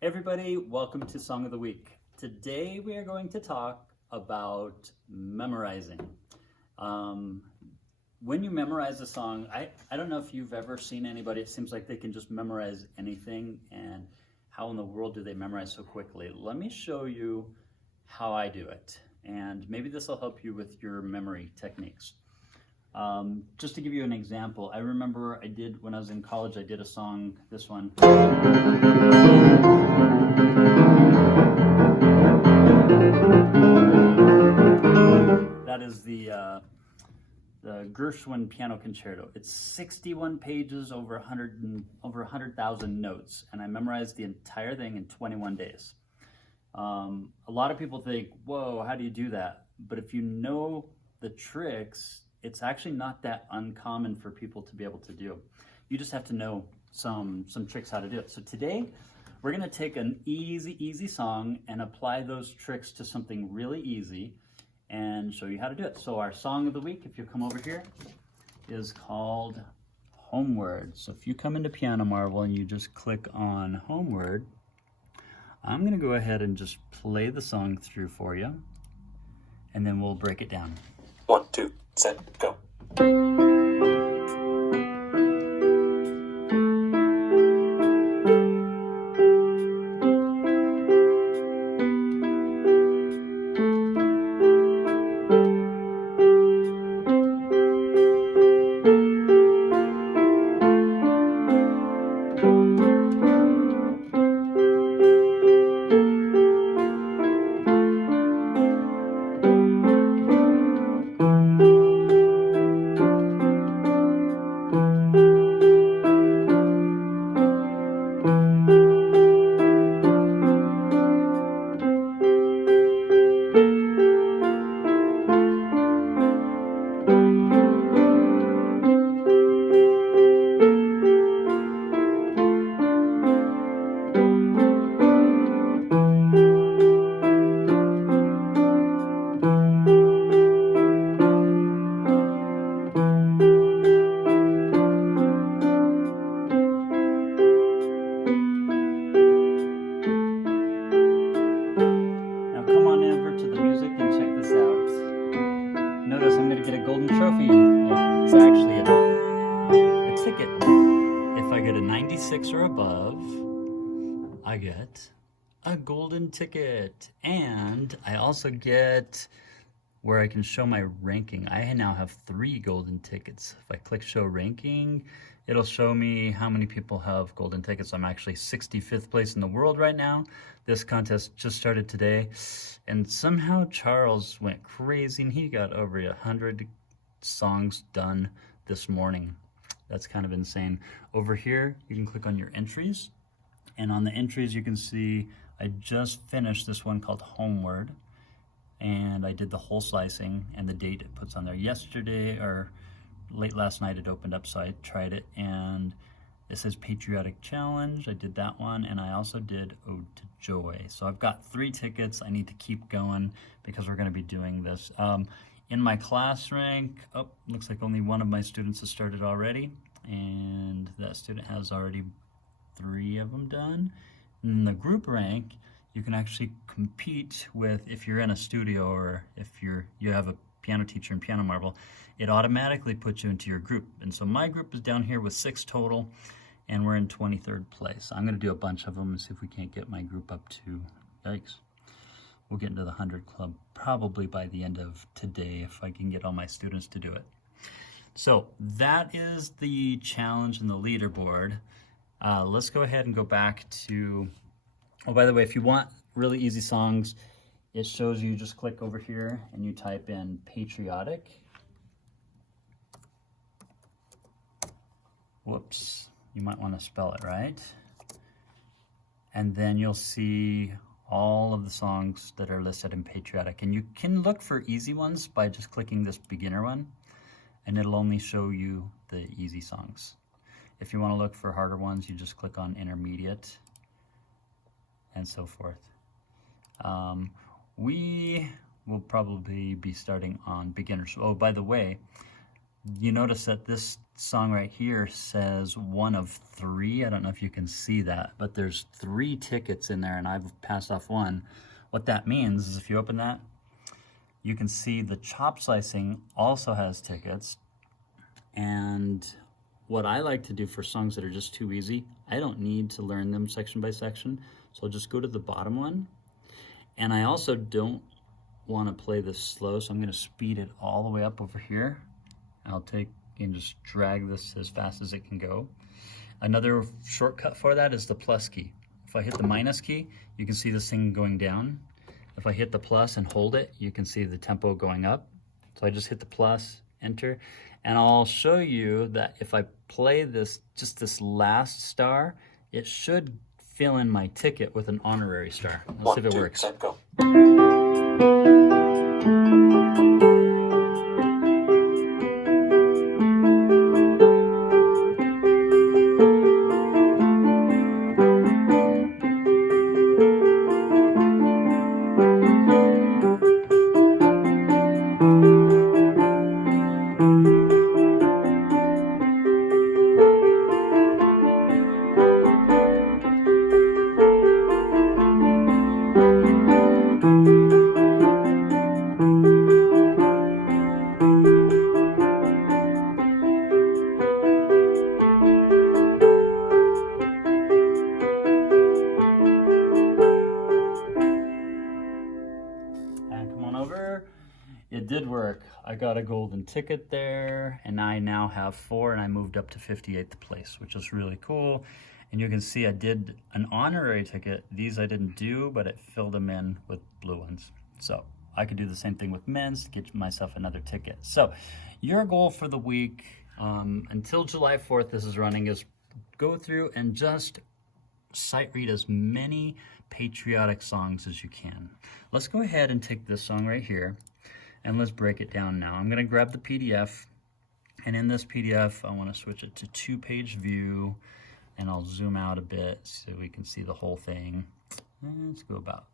Hey everybody, welcome to Song of the Week. Today we are going to talk about memorizing. When you memorize a song, I don't know if you've ever seen anybody, it seems like they can just memorize anything, and how in the world do they memorize so quickly? Let me show you how I do it, and maybe this will help you with your memory techniques. Just to give you an example, I remember when I was in college, I did a song, this one. That is the Gershwin Piano Concerto. It's 61 pages, over 100,000 notes, and I memorized the entire thing in 21 days. A lot of people think, whoa, how do you do that? But if you know the tricks, it's actually not that uncommon for people to be able to do. You just have to know some tricks how to do it. So today, we're gonna take an easy song and apply those tricks to something really easy and show you how to do it. So our song of the week, if you come over here, is called Homeward. So if you come into Piano Marvel and you just click on Homeward, I'm gonna go ahead and just play the song through for you, and then we'll break it down. 1, 2, set, go. Notice I'm going to get a golden trophy. It's actually a ticket. If I get a 96 or above, I get a golden ticket. And I also get where I can show my ranking. I now have 3 golden tickets. If I click show ranking, it'll show me how many people have golden tickets. I'm actually 65th place in the world right now. This contest just started today, and somehow Charles went crazy and he got over 100 songs done this morning. That's kind of insane. Over here, you can click on your entries, and on the entries you can see I just finished this one called Homeward, and I did the whole slicing, and the date it puts on there. Yesterday, or late last night, it opened up, so I tried it, and it says Patriotic Challenge. I did that one, and I also did Ode to Joy. So I've got 3 tickets. I need to keep going because we're going to be doing this. In my class rank, looks like only one of my students has started already, and that student has already 3 of them done. And in the group rank, you can actually compete with, if you're in a studio or if you have a piano teacher in Piano Marvel, it automatically puts you into your group. And so my group is down here with 6 total, and we're in 23rd place. I'm gonna do a bunch of them and see if we can't get my group up to, yikes. We'll get into the 100 club probably by the end of today if I can get all my students to do it. So that is the challenge and the leaderboard. Let's go ahead and go back to, oh, by the way, if you want really easy songs, it shows you, just click over here and you type in Patriotic. Whoops, you might want to spell it right. And then you'll see all of the songs that are listed in Patriotic. And you can look for easy ones by just clicking this beginner one, and it'll only show you the easy songs. If you want to look for harder ones, you just click on intermediate and so forth. We will probably be starting on beginners. Oh, by the way, You notice that this song right here says 1 of 3. I don't know if you can see that, but there's 3 tickets in there and I've passed off 1. What that means is if you open that, you can see the chop slicing also has tickets. And what I like to do for songs that are just too easy, I don't need to learn them section by section. So I'll just go to the bottom one. And I also don't want to play this slow, so I'm going to speed it all the way up over here. I'll take and just drag this as fast as it can go. Another shortcut for that is the plus key. If I hit the minus key, you can see this thing going down. If I hit the plus and hold it, you can see the tempo going up. So I just hit the plus, enter, and I'll show you that if I play this, just this last star, it should fill in my ticket with an honorary star. Let's see if it works. 1, 2, set, go. It did work. I got a golden ticket there, and I now have 4, and I moved up to 58th place, which is really cool. And you can see I did an honorary ticket. These I didn't do, but it filled them in with blue ones. So I could do the same thing with men's to get myself another ticket. So your goal for the week until July 4th, this is running, is go through and just sight read as many patriotic songs as you can. Let's go ahead and take this song right here, and let's break it down now. I'm going to grab the PDF, and in this PDF, I want to switch it to 2-page view, and I'll zoom out a bit so we can see the whole thing. Let's go about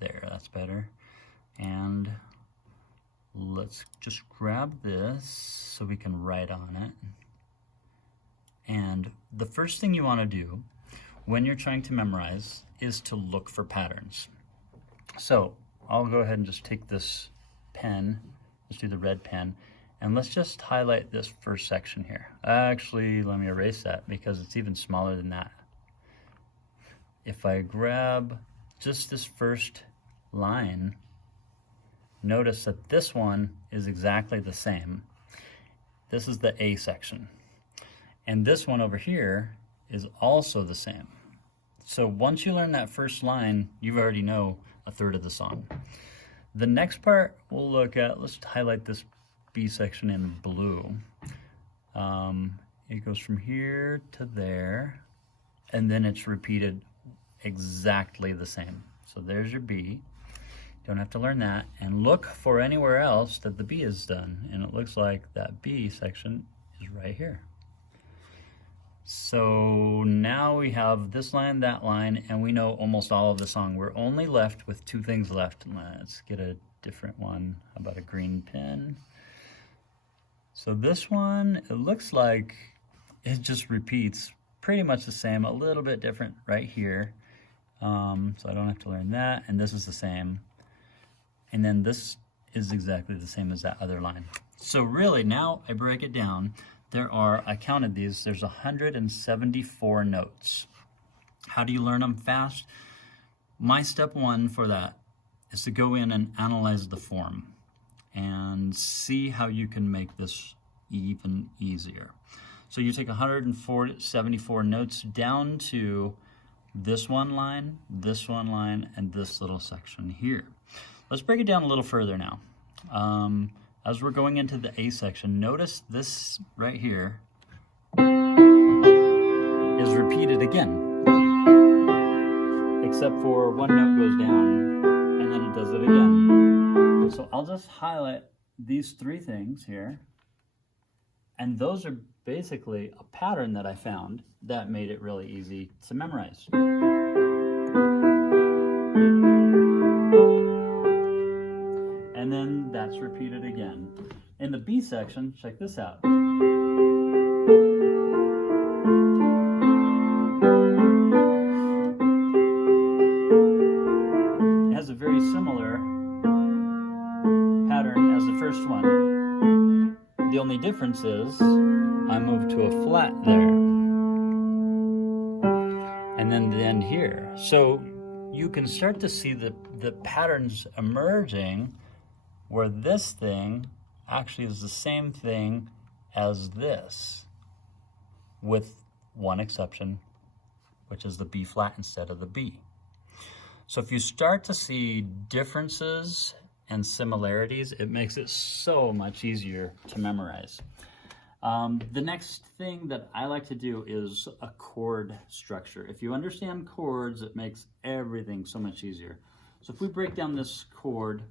there, that's better. And let's just grab this so we can write on it. And the first thing you want to do when you're trying to memorize is to look for patterns. So I'll go ahead and just take this pen, let's do the red pen, and let's just highlight this first section here. Actually, let me erase that because it's even smaller than that. If I grab just this first line, notice that this one is exactly the same. This is the A section. And this one over here is also the same. So once you learn that first line, you already know a third of the song. The next part we'll look at, let's highlight this B section in blue. It goes from here to there, and then it's repeated exactly the same. So there's your B. Don't have to learn that. And look for anywhere else that the B is done. And it looks like that B section is right here. So now we have this line, that line, and we know almost all of the song. We're only left with 2 things left. Let's get a different one. How about a green pen? So this one, it looks like it just repeats pretty much the same, a little bit different right here. So I don't have to learn that, and this is the same. And then this is exactly the same as that other line. So really, now I break it down. There are, I counted these, there's 174 notes. How do you learn them fast? My step 1 for that is to go in and analyze the form and see how you can make this even easier. So you take 174 notes down to this one line, and this little section here. Let's break it down a little further now. As we're going into the A section, notice this right here is repeated again, except for one note goes down and then it does it again. So I'll just highlight these 3 things here, and those are basically a pattern that I found that made it really easy to memorize. And then that's repeated again. In the B section, check this out. It has a very similar pattern as the first one. The only difference is I moved to a flat there. And then the end here. So you can start to see the patterns emerging where this thing actually is the same thing as this, with one exception, which is the B flat instead of the B. So if you start to see differences and similarities, it makes it so much easier to memorize. The next thing that I like to do is a chord structure. If you understand chords, it makes everything so much easier. So if we break down this chord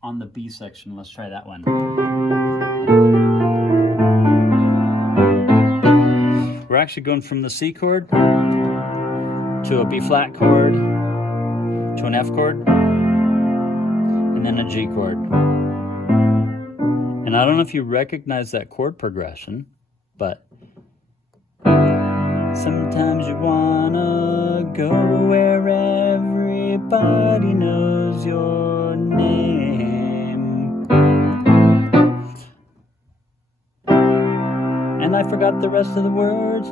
on the B section, let's try that one. We're actually going from the C chord to a B flat chord to an F chord and then a G chord. And I don't know if you recognize that chord progression, but sometimes you wanna go where everybody knows your name. And I forgot the rest of the words.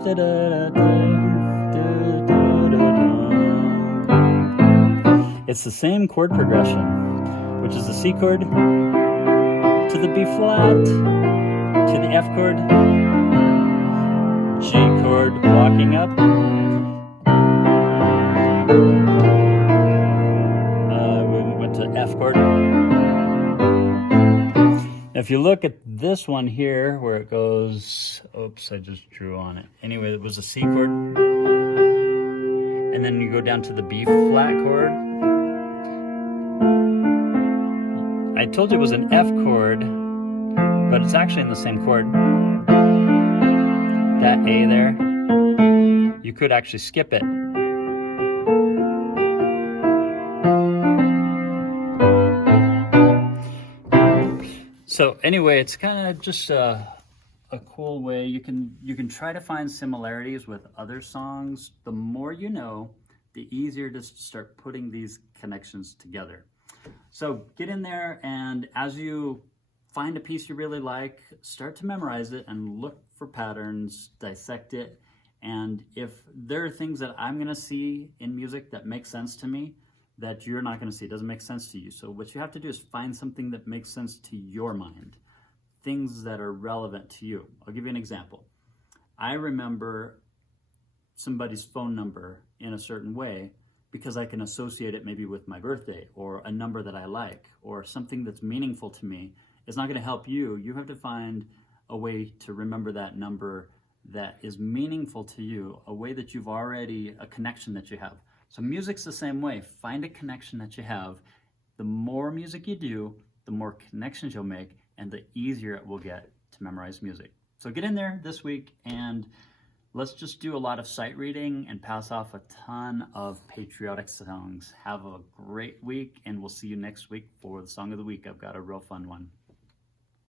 It's the same chord progression, which is the C chord to the B flat, to the F chord, G chord, walking up, we went to F chord. If you look at this one here, where it goes, oops, I just drew on it. Anyway, it was a C chord, and then you go down to the B flat chord. I told you it was an F chord, but it's actually in the same chord. That A there, you could actually skip it. So anyway, it's kind of just a cool way. You can try to find similarities with other songs. The more you know, the easier to start putting these connections together. So get in there, and as you find a piece you really like, start to memorize it and look for patterns, dissect it. And if there are things that I'm going to see in music that make sense to me that you're not going to see, doesn't make sense to you. So what you have to do is find something that makes sense to your mind, things that are relevant to you. I'll give you an example. I remember somebody's phone number in a certain way because I can associate it maybe with my birthday or a number that I like or something that's meaningful to me. It's not going to help you. You have to find a way to remember that number that is meaningful to you, a way that you've already, a connection that you have. So music's the same way. Find a connection that you have. The more music you do, the more connections you'll make, and the easier it will get to memorize music. So get in there this week and let's just do a lot of sight reading and pass off a ton of patriotic songs. Have a great week, and we'll see you next week for the Song of the Week. I've got a real fun one.